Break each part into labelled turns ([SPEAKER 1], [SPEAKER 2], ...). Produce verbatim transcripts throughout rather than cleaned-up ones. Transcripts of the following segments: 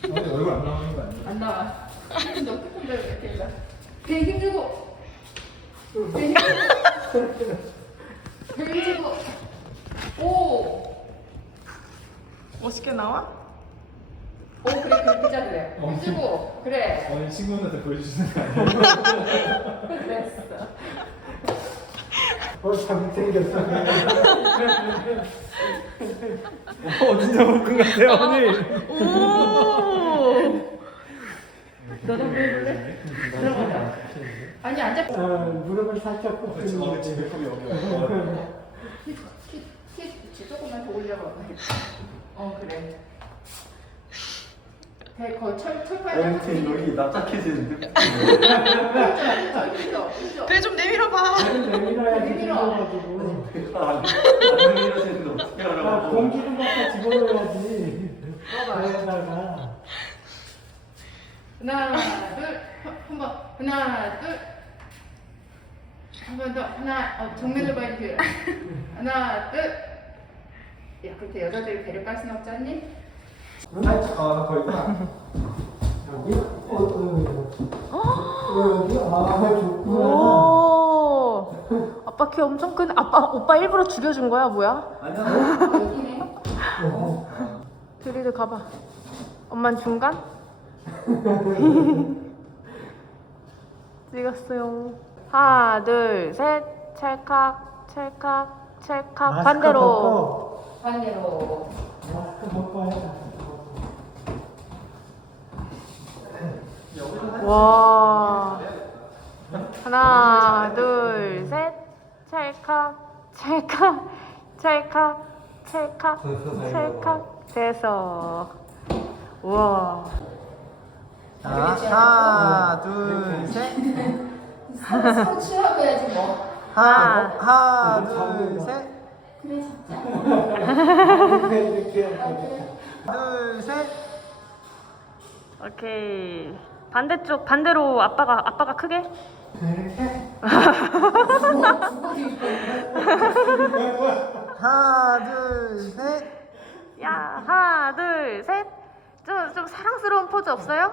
[SPEAKER 1] 얼굴 안 나오는 거 아니야?
[SPEAKER 2] 안 나와. 너 조금 더 이렇게 일러. 배 힘주고. 배 힘주고. 배 힘주고. 오.
[SPEAKER 3] 멋있게 나와?
[SPEAKER 2] 오 그래 그래 피자 그래. 힘주고 그래.
[SPEAKER 1] 오늘 친구분한테 보여주시는 거 아니야?
[SPEAKER 2] 그랬어.
[SPEAKER 4] 어, 참 생겼어.
[SPEAKER 1] 어 진짜 볶음 같아요 언니.
[SPEAKER 3] 오.
[SPEAKER 2] 너도 보여줄래? 들어가자. 아니 앉아.
[SPEAKER 4] 어, 무릎을 살짝
[SPEAKER 1] 어,
[SPEAKER 4] 꺾는
[SPEAKER 1] 지금
[SPEAKER 4] 거지.
[SPEAKER 1] 제품이 여기.
[SPEAKER 2] 키, 키, 키 조금만 더 올려봐. 어 그래. 배 거의 철 철파에
[SPEAKER 1] 아무튼 여기 납작해지는데?
[SPEAKER 3] 배 좀 내밀어봐.
[SPEAKER 4] 다리 내밀어야지
[SPEAKER 2] 내밀어.
[SPEAKER 4] 들어가지고.
[SPEAKER 1] 배가 안, 안 내밀어지는데 어떻게
[SPEAKER 4] 아,
[SPEAKER 1] 하라고.
[SPEAKER 4] 공기 좀 갖다 집어넣어야지.
[SPEAKER 2] 봐봐.
[SPEAKER 4] 배에다가.
[SPEAKER 2] 하나 둘 한 번 하나 둘 한 번 더 하나 어, 정면을 봐 이렇게 하나 둘 야 그렇게 여자들이 배를 깔 수는 없지 않니?
[SPEAKER 1] 아 거의 다.
[SPEAKER 4] 여기? 어, 어, 어. 여기? 아, 좋구나.
[SPEAKER 3] 오. 아빠 키 엄청 큰. 아빠 오빠 일부러 죽여준 거야 뭐야?
[SPEAKER 1] 아니야.
[SPEAKER 2] 여기네.
[SPEAKER 4] 어.
[SPEAKER 3] 드리드 가봐. 엄만 중간? 찍었어요. 하나 둘 셋. 찰칵 찰칵 찰칵
[SPEAKER 4] 마스크
[SPEAKER 3] 반대로.
[SPEAKER 4] 벗고.
[SPEAKER 2] 반대로
[SPEAKER 4] 마스크 벗고 해라.
[SPEAKER 3] 와. 하나 둘 셋. 찰칵 찰칵 찰칵 찰칵 찰칵 됐어. 우와.
[SPEAKER 1] 자 하나 둘 셋.
[SPEAKER 2] 서로 취하고 해야지 뭐
[SPEAKER 3] 하나,
[SPEAKER 1] 하나 둘 셋.
[SPEAKER 2] 그래 진짜
[SPEAKER 4] 이렇게 해야
[SPEAKER 1] 둘 셋.
[SPEAKER 3] 오케이. 반대쪽 반대로 아빠가 아빠가 크게.
[SPEAKER 4] 이렇게?
[SPEAKER 1] 하나 둘 셋.
[SPEAKER 3] 야 하나 둘 셋. 좀, 좀 사랑스러운 포즈 없어요?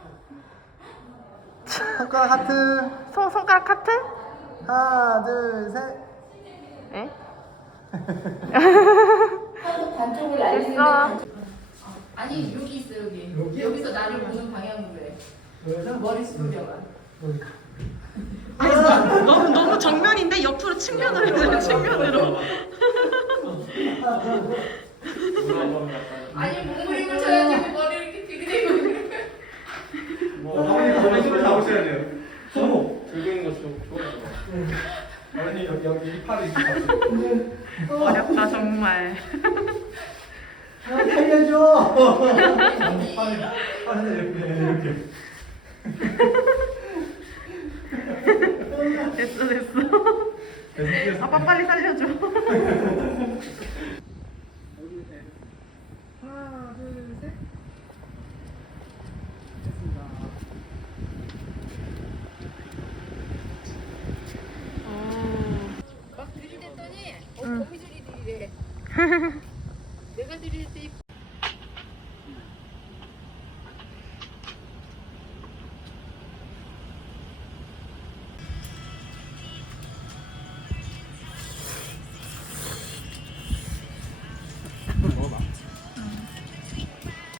[SPEAKER 1] 손가락 하트.
[SPEAKER 3] 손 손가락 하트?
[SPEAKER 1] 하나 둘 셋.
[SPEAKER 3] 에?
[SPEAKER 2] 한쪽 반쪽을 날리는데
[SPEAKER 3] 됐어.
[SPEAKER 2] 반쪽... 아니 여기 있어 여기
[SPEAKER 4] 여기?
[SPEAKER 2] 여기서 나를 보는 방향으로 해
[SPEAKER 4] 여기서?
[SPEAKER 2] 머리 숙여봐
[SPEAKER 3] 아니 너무 너무 정면인데 옆으로 측면으로 해서 측면으로.
[SPEAKER 2] 아니 몸부림을 쳐야지 머리 이렇게 들이대고
[SPEAKER 1] 어머니 손을 잡으셔야 돼요. 손목 들고 있는 거 좀 좋아요. 어머니 여기 여기 이 팔을 이렇게 잡으세요.
[SPEAKER 3] 어렵다 정말.
[SPEAKER 4] 아, 살려줘!
[SPEAKER 1] 팔을 팔을 이렇게 이렇게.
[SPEAKER 3] 됐어 됐어. 아빠 빨리 살려줘.
[SPEAKER 1] 하나 둘 셋.
[SPEAKER 2] 막 들이댔더니 어 거미줄이 들이대